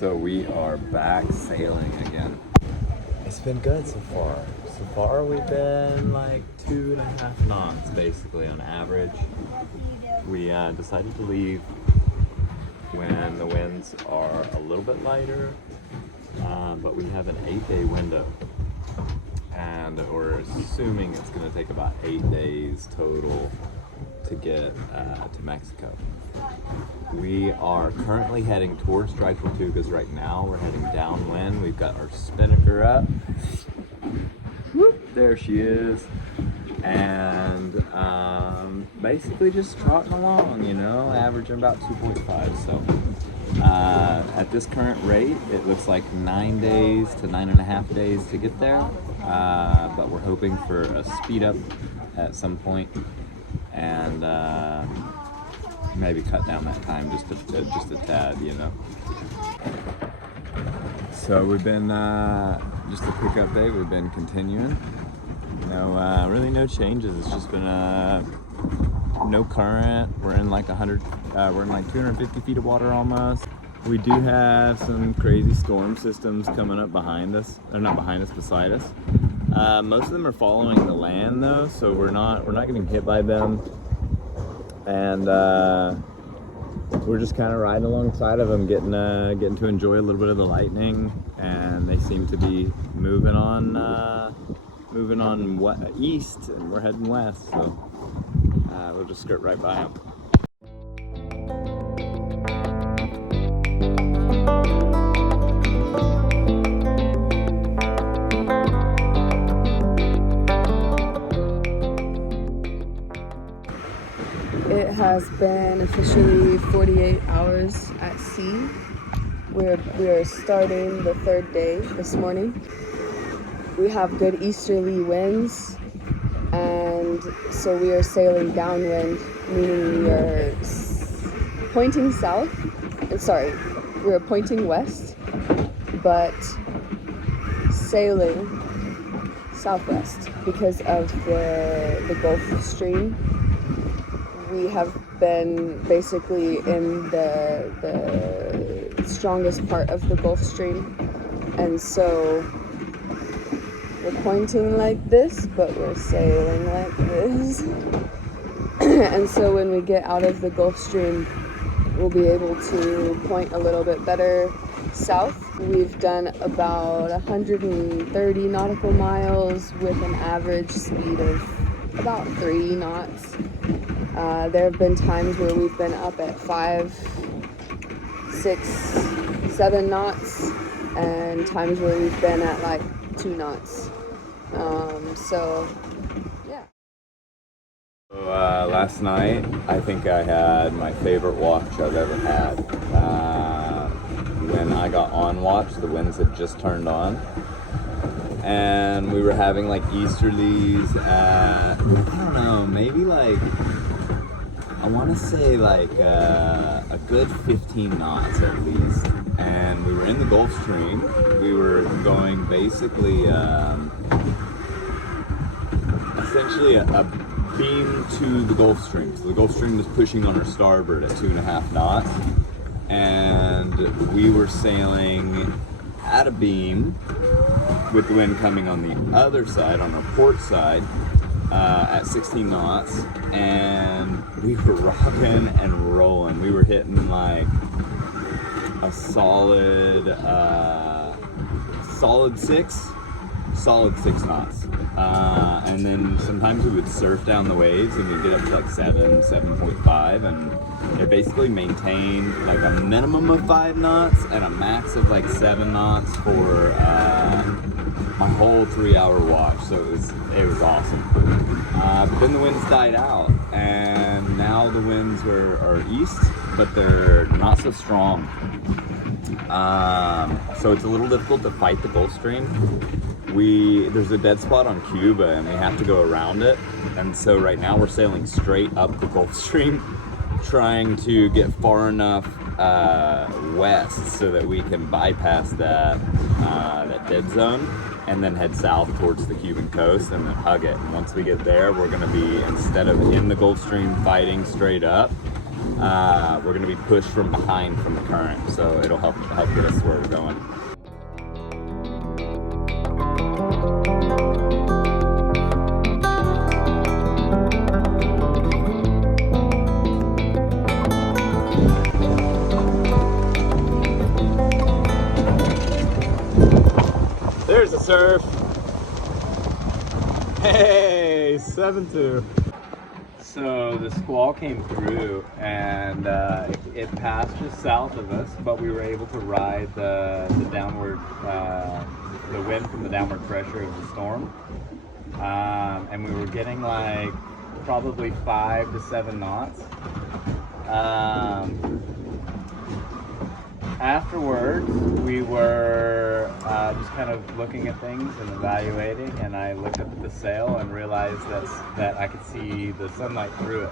So we are back sailing again. It's been good so far. So far we've been like 2.5 knots basically on average. We decided to leave when the winds are a little bit lighter, but we have an 8-day window. And we're assuming it's going to take about 8 days total to get to Mexico. We are currently heading towards Dry Tortugas right now. We're heading downwind. We've got our spinnaker up. Whoop, there she is. And basically just trotting along, you know, averaging about 2.5. So at this current rate, it looks like 9 days to 9.5 days to get there. But we're hoping for a speed up at some point and maybe cut down that time just a tad, you know. So we've been just a quick update. We've been continuing. No, really no changes. It's just been no current. We're in like 250 feet of water almost. We do have some crazy storm systems coming up behind us. They're not behind us, beside us. Most of them are following the land though, so we're not getting hit by them. And we're just kind of riding alongside of them, getting to enjoy a little bit of the lightning. And they seem to be moving on east, and we're heading west. So we'll just skirt right by them. It has been officially 48 hours at sea. We are starting the third day this morning. We have good easterly winds, and so we are sailing downwind, meaning we are pointing south. Sorry, we are pointing west, but sailing southwest because of the Gulf Stream. We have been basically in the strongest part of the Gulf Stream, and so we're pointing like this, but we're sailing like this. And so when we get out of the Gulf Stream, we'll be able to point a little bit better south. We've done about 130 nautical miles with an average speed of about 3 knots. There have been times where we've been up at 5, 6, 7 knots, and times where we've been at like 2 knots. So, yeah. So, last night, I think I had my favorite watch I've ever had. When I got on watch, the winds had just turned on. And we were having like easterlies at, I don't know, maybe like, I want to say like a good 15 knots at least. And we were in the Gulf Stream. We were going basically, essentially a beam to the Gulf Stream. So the Gulf Stream was pushing on our starboard at 2.5 knots. And we were sailing at a beam with the wind coming on the other side, on our port side, at 16 knots, and we were rocking and rolling. We were hitting like a solid 6 knots. And then sometimes we would surf down the waves and we'd get up to like 7.5, and it basically maintained like a minimum of 5 knots and a max of like 7 knots for my whole 3-hour watch. So it was awesome. But then the winds died out, and now the winds are east, but they're not so strong. So it's a little difficult to fight the Gulf Stream. There's a dead spot on Cuba, and we have to go around it. And so right now we're sailing straight up the Gulf Stream, trying to get far enough west so that we can bypass that dead zone and then head south towards the Cuban coast and then hug it. And once we get there, we're going to be, instead of in the Gulf Stream fighting straight up, we're going to be pushed from behind from the current, so it'll help get us where we're going. There's the surf. Hey, 7-2. So the squall came through and it passed just south of us, but we were able to ride the downward, the wind from the downward pressure of the storm. And we were getting like probably 5 to 7 knots. Afterwards, we were just kind of looking at things and evaluating, and I looked up at the sail and realized that I could see the sunlight through it.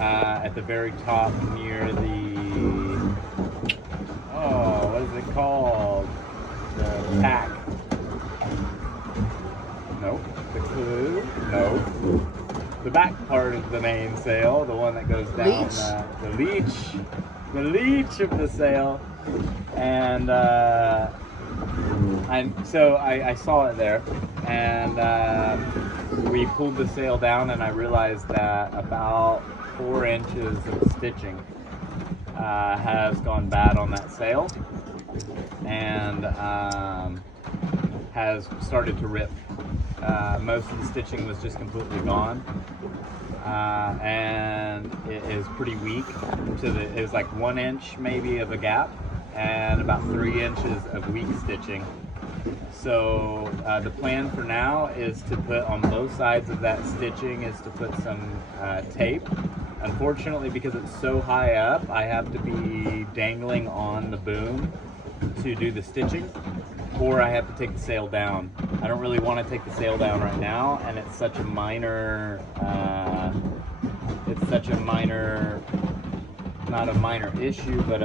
At the very top near the, what is it called? The tack. Nope. The clue? No. The back part of the mainsail, the one that goes down, the leech of the sail, and so I saw it there, and we pulled the sail down, and I realized that about 4 inches of stitching has gone bad on that sail, and has started to rip. Most of the stitching was just completely gone. And it is pretty weak. It was like 1 inch maybe of a gap and about 3 inches of weak stitching. So the plan for now is to put on both sides of that stitching is to put some tape. Unfortunately, because it's so high up, I have to be dangling on the boom to do the stitching, or I have to take the sail down. I don't really want to take the sail down right now, and it's such a minor, not a minor issue, but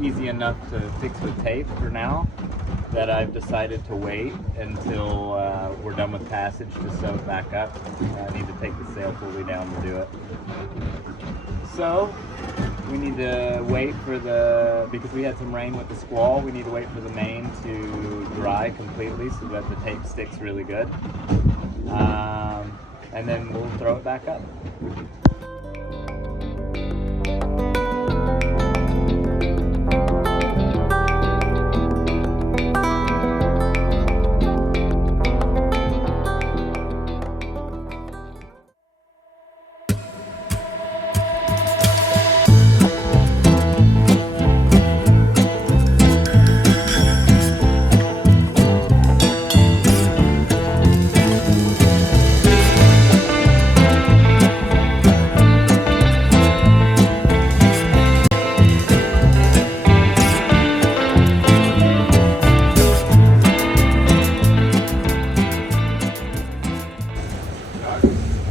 easy enough to fix with tape for now, that I've decided to wait until we're done with passage to sew it back up. I need to take the sail fully down to do it. So we need to wait for because we had some rain with the squall, we need to wait for the main to dry completely so that the tape sticks really good. And then we'll throw it back up.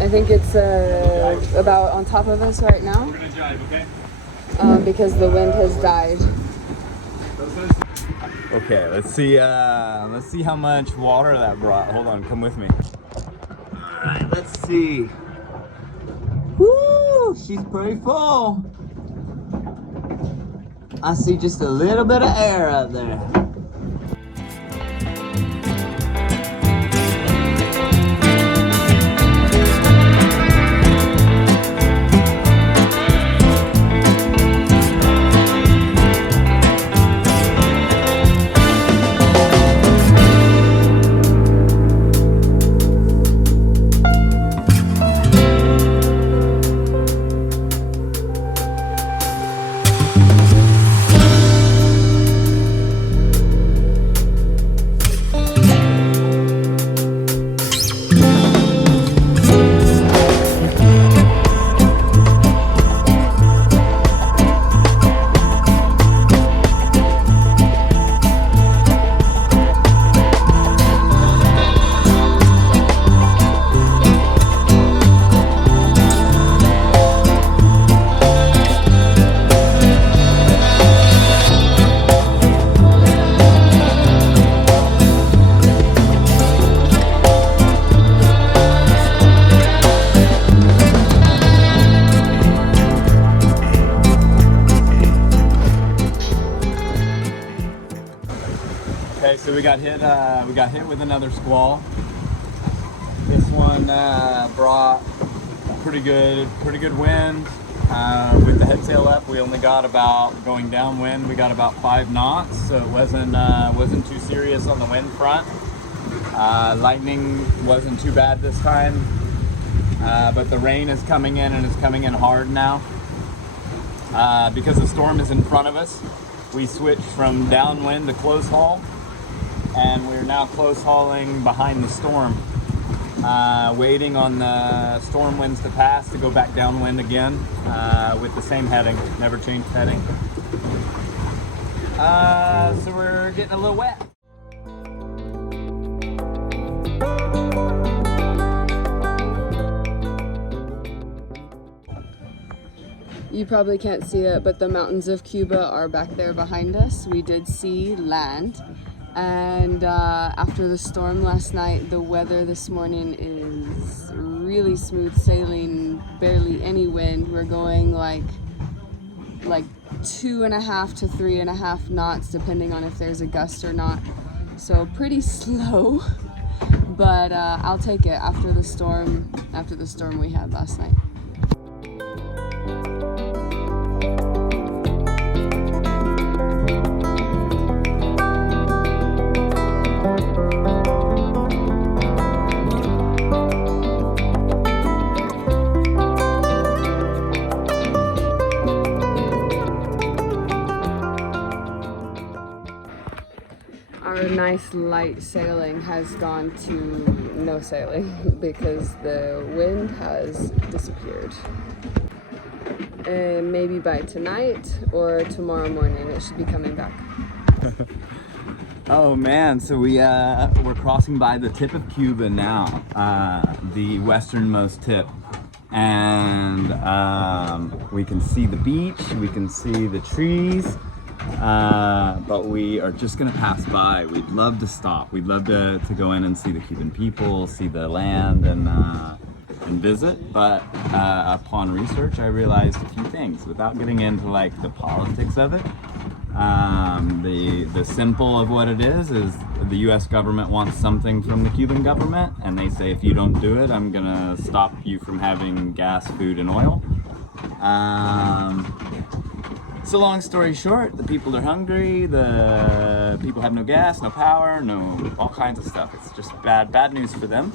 I think it's about on top of us right now. We're gonna jive, okay? Because the wind has died. Okay, let's see how much water that brought. Hold on, come with me. Alright, let's see. Woo! She's pretty full. I see just a little bit of air up there. Okay, so we got hit with another squall. This one brought pretty good wind. With the head sail up, we only got going downwind, we got about 5 knots, so it wasn't too serious on the wind front. Lightning wasn't too bad this time, but the rain is coming in, and it's coming in hard now. Because the storm is in front of us, we switched from downwind to close haul, and we're now close hauling behind the storm, waiting on the storm winds to pass to go back downwind again, with the same heading, never changed heading. So we're getting a little wet. You probably can't see it, but the mountains of Cuba are back there behind us. We did see land, and after the storm last night, the weather this morning is really smooth sailing, barely any wind. We're going like 2.5 to 3.5 knots, depending on if there's a gust or not. So pretty slow, but I'll take it after the storm we had last night. Our nice light sailing has gone to no sailing because the wind has disappeared. And maybe by tonight or tomorrow morning it should be coming back. Oh man, so we're crossing by the tip of Cuba now, the westernmost tip. And we can see the beach, we can see the trees. But we are just gonna pass by. We'd love to stop. We'd love to go in and see the Cuban people, see the land, and visit. But upon research, I realized a few things. Without getting into like the politics of it, the simple of what it is the U.S. government wants something from the Cuban government, and they say if you don't do it, I'm gonna stop you from having gas, food, and oil. So long story short, the people are hungry, the people have no gas, no power, all kinds of stuff. It's just bad news for them.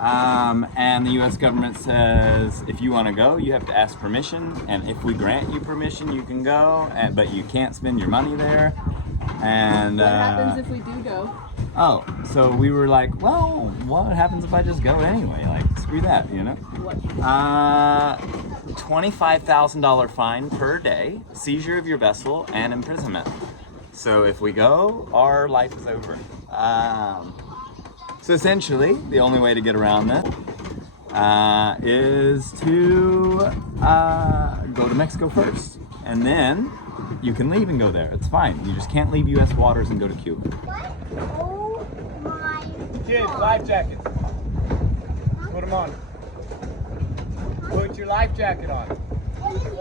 And the US government says, if you want to go, you have to ask permission, and if we grant you permission, you can go, but you can't spend your money there. And what happens if we do go? Oh, so we were like, well, what happens if I just go anyway? Like, screw that, you know? What? $25,000 fine per day, seizure of your vessel, and imprisonment. So if we go, our life is over. So essentially, the only way to get around this is to go to Mexico first, and then you can leave and go there. It's fine. You just can't leave U.S. waters and go to Cuba. Oh my Kids, God. life jackets. Put them on. Put your life jacket on. What is it?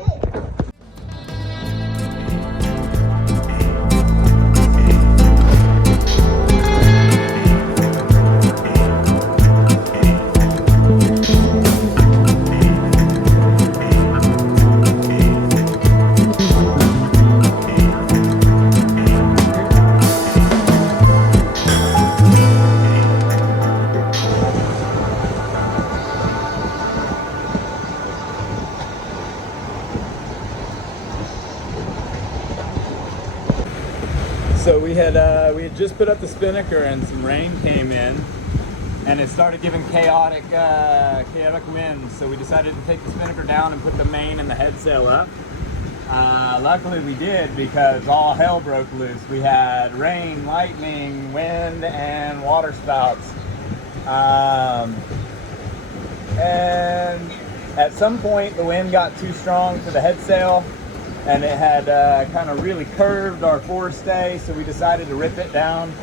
So we had just put up the spinnaker, and some rain came in, and it started giving chaotic winds. So we decided to take the spinnaker down and put the main and the head sail up. Luckily we did, because all hell broke loose. We had rain, lightning, wind, and waterspouts. And at some point the wind got too strong for the head sail, and it had kind of really curved our forestay, so we decided to rip it down.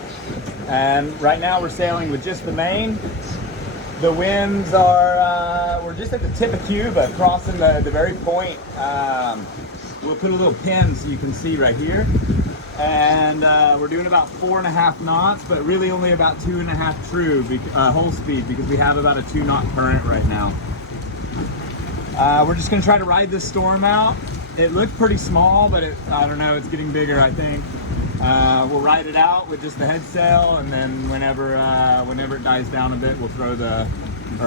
And right now we're sailing with just the main. The winds are, we're just at the tip of Cuba, crossing the very point. We'll put a little pin so you can see right here. and we're doing about 4.5 knots, but really only about 2.5 true whole speed, because we have about a 2-knot current right now. We're just gonna try to ride this storm out. It looked pretty small, but I don't know, it's getting bigger, I think. We'll ride it out with just the head sail, and then whenever it dies down a bit, we'll throw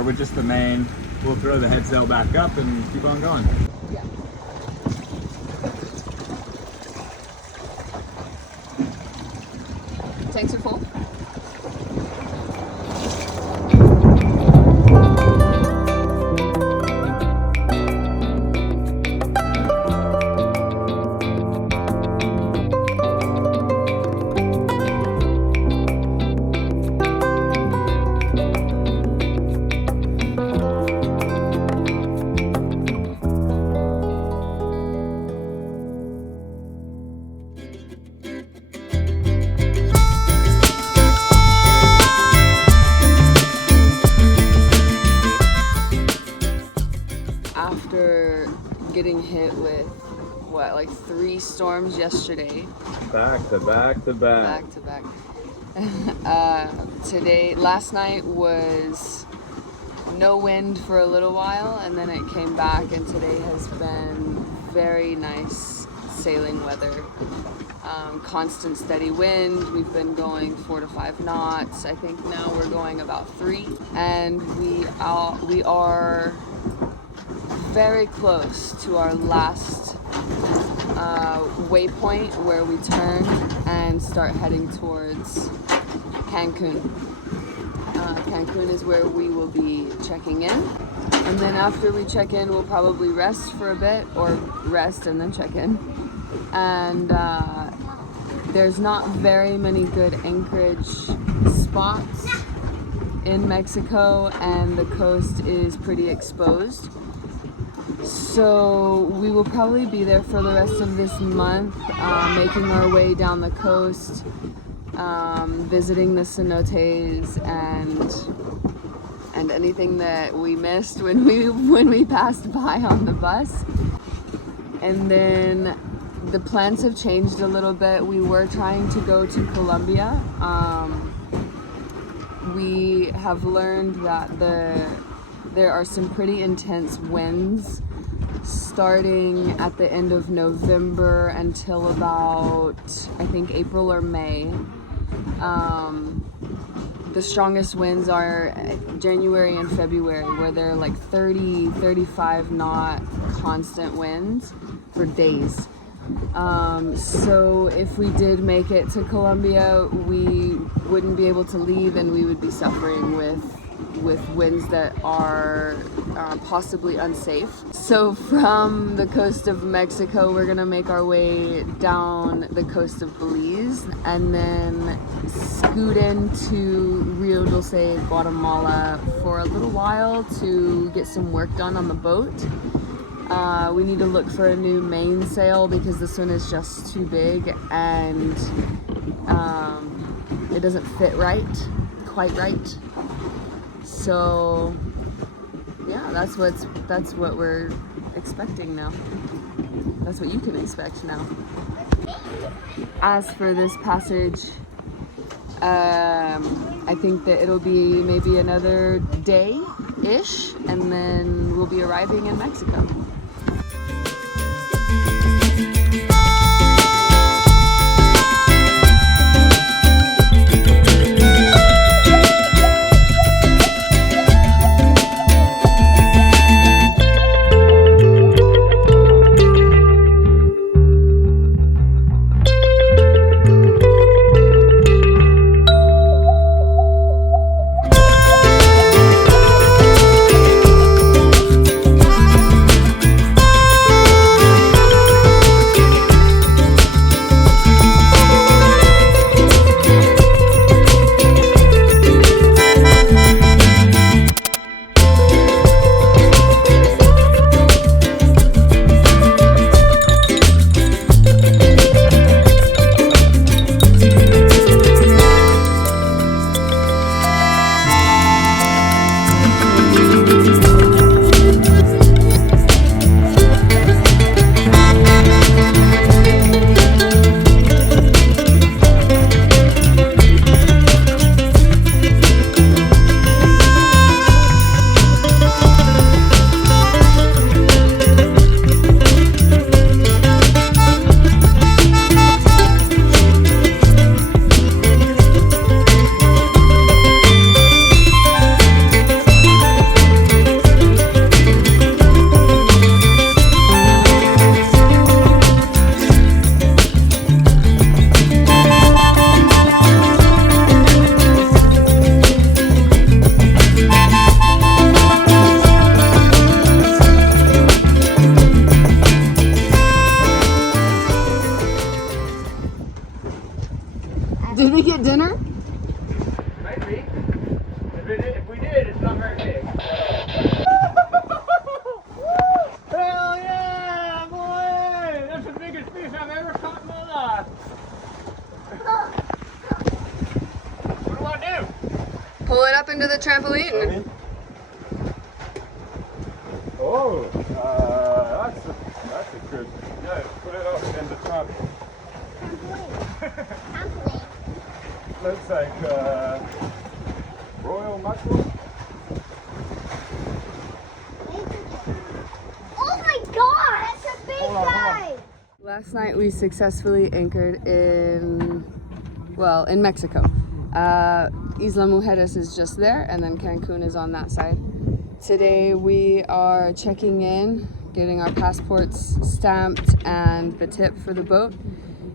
with just the main, we'll throw the head sail back up and keep on going. Yeah. Tanks are full. After getting hit with what, like 3 storms yesterday, Back to back to back. back to back. Last night was no wind for a little while, and then it came back, and today has been very nice sailing weather. Constant steady wind. We've been going 4 to 5 knots. I think now we're going about 3, and we are very close to our last waypoint, where we turn and start heading towards Cancun. Cancun is where we will be checking in, and then after we check in, we'll probably rest for a bit, or rest and then check in. And there's not very many good anchorage spots in Mexico, and the coast is pretty exposed. So we will probably be there for the rest of this month, making our way down the coast, visiting the cenotes and anything that we missed when we passed by on the bus. And then the plans have changed a little bit. We were trying to go to Colombia. We have learned that there are some pretty intense winds starting at the end of November until about, I think, April or May. The strongest winds are January and February, where they're like 30, 35 knot constant winds for days. So if we did make it to Colombia, we wouldn't be able to leave, and we would be suffering with winds that are possibly unsafe. So from the coast of Mexico, we're gonna make our way down the coast of Belize, and then scoot into Rio Dulce, Guatemala for a little while to get some work done on the boat. We need to look for a new mainsail because this one is just too big, and it doesn't fit quite right. So yeah, that's what we're expecting now. That's what you can expect now. As for this passage, I think that it'll be maybe another day-ish, and then we'll be arriving in Mexico. Did we get dinner? Maybe. If we did, it's not very big. Hell yeah, boy! That's the biggest fish I've ever caught in my life. What do I do? Pull it up into the trampoline. Oh, that's a good. Yeah, put it up in the trunk. Looks like royal mussel. Oh my god, that's a big guy. Last night we successfully anchored in Mexico. Isla Mujeres is just there, and then Cancun is on that side. Today we are checking in, getting our passports stamped and the tip for the boat.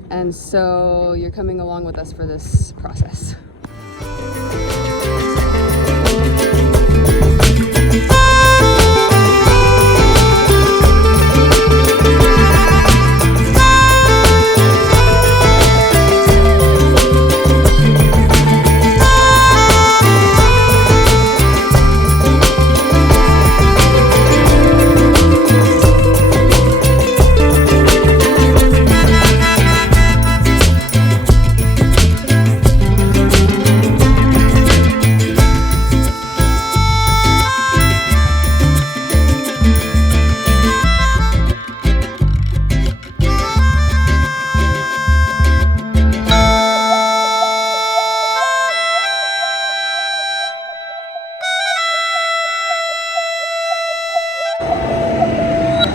And so you're coming along with us for this process.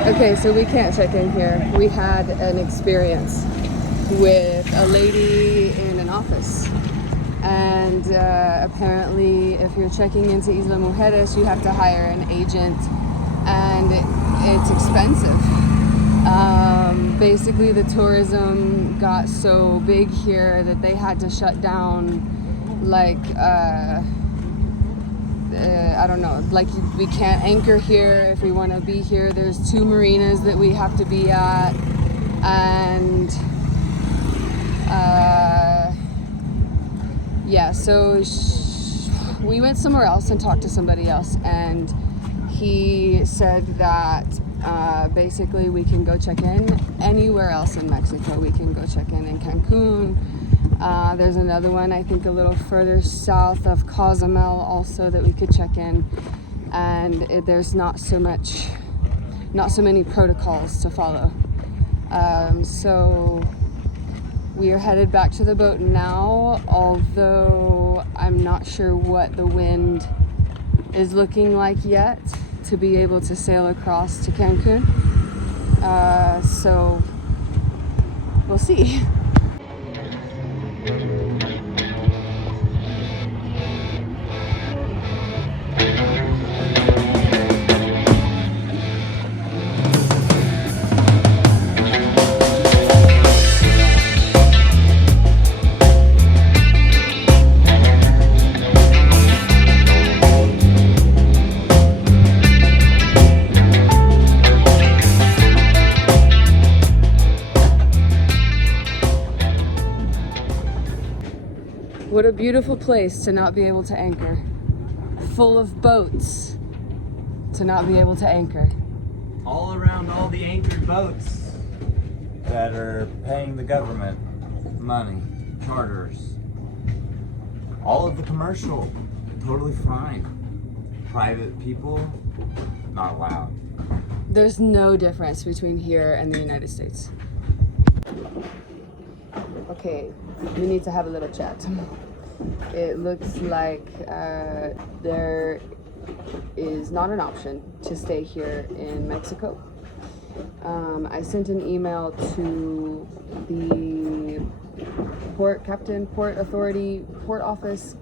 Okay, so we can't check in here. We had an experience with a lady in an office. And apparently if you're checking into Isla Mujeres, you have to hire an agent, and it's expensive. Basically the tourism got so big here that they had to shut down, like, I don't know, like we can't anchor here if we want to be here. There's 2 marinas that we have to be at, and yeah, so we went somewhere else and talked to somebody else, and he said that basically we can go check in anywhere else in Mexico. We can go check in Cancun. There's another one, I think, a little further south of Cozumel also that we could check in, and there's not so many protocols to follow. So we are headed back to the boat now, although I'm not sure what the wind is looking like yet to be able to sail across to Cancun. So we'll see. What a beautiful place to not be able to anchor. Full of boats to not be able to anchor. All around all the anchored boats that are paying the government money, charters. All of the commercial, totally fine. Private people, not allowed. There's no difference between here and the United States. Okay, we need to have a little chat. It looks like there is not an option to stay here in Mexico. I sent an email to the port authority, port office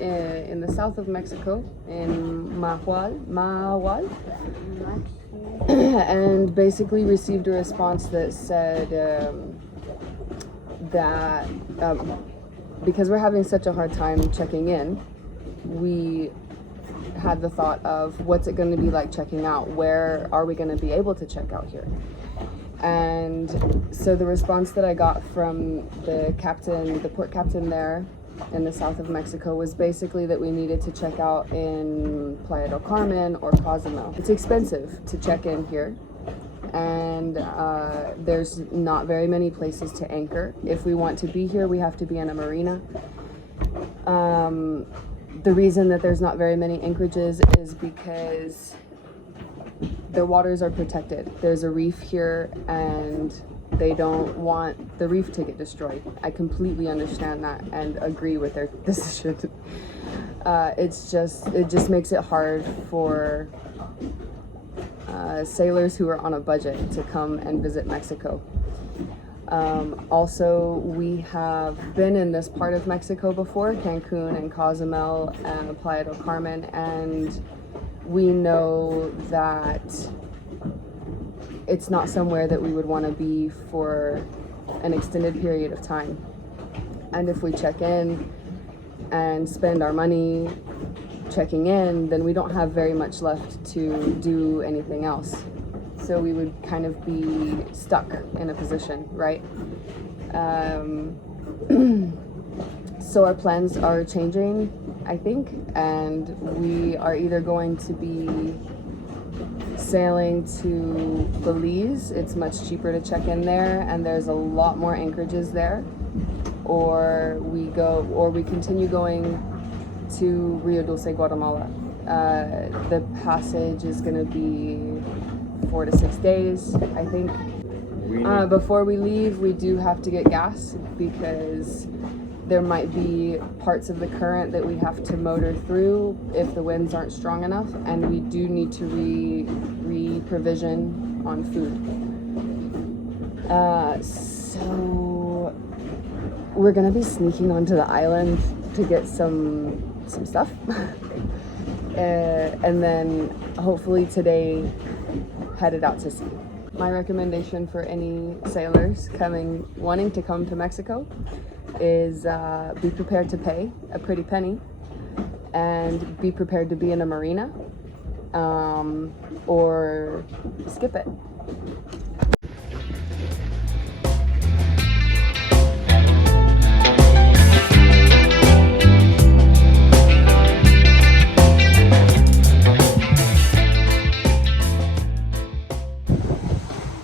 in the south of Mexico, in Mahual, and basically received a response that said that because we're having such a hard time checking in, we had the thought of what's it going to be like checking out? Where are we going to be able to check out here? And so the response that I got from the port captain there in the south of Mexico was basically that we needed to check out in Playa del Carmen or Cozumel. It's expensive to check in here, and there's not very many places to anchor. If we want to be here, we have to be in a marina. The reason that there's not very many anchorages is because the waters are protected. There's a reef here and they don't want the reef to get destroyed. I completely understand that and agree with their decision. It just makes it hard for sailors who are on a budget to come and visit Mexico. Also, we have been in this part of Mexico before, Cancun and Cozumel and Playa del Carmen, and we know that it's not somewhere that we would want to be for an extended period of time. And if we check in and spend our money checking in, then we don't have very much left to do anything else. So we would kind of be stuck in a position, right? So our plans are changing, I think, and we are either going to be sailing to Belize. It's much cheaper to check in there, and there's a lot more anchorages there. Or we continue going to Rio Dulce, Guatemala. The passage is going to be 4 to 6 days, I think. Before we leave, we do have to get gas because there might be parts of the current that we have to motor through if the winds aren't strong enough, and we do need to re-provision on food. So we're gonna be sneaking onto the island to get some stuff. And then hopefully today headed out to sea. My recommendation for any sailors wanting to come to Mexico is be prepared to pay a pretty penny and be prepared to be in a marina or skip it.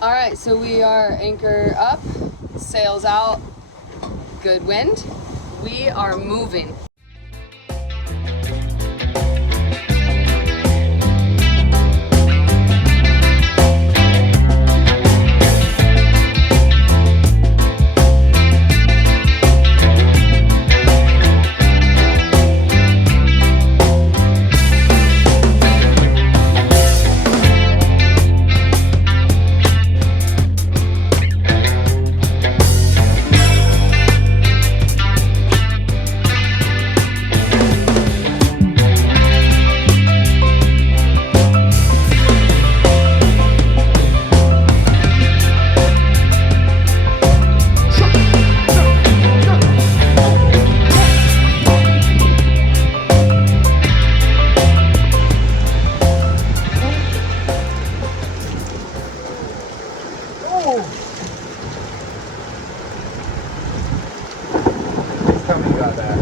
All right, so we are anchor up, sails out, good wind. We are moving. Tell me about that.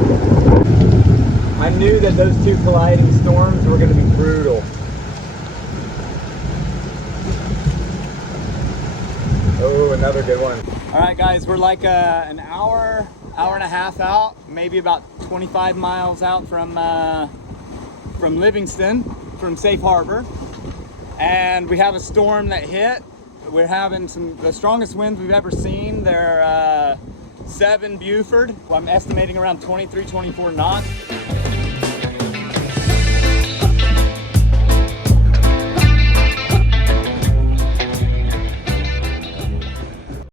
I knew that those two colliding storms were going to be brutal. Oh, another good one. All right, guys, we're like an hour and a half out, maybe about 25 miles out from Livingston, from Safe Harbor, and we have a storm that hit. We're having the strongest winds we've ever seen. They're 7 Buford. Well, I'm estimating around 23, 24 knots.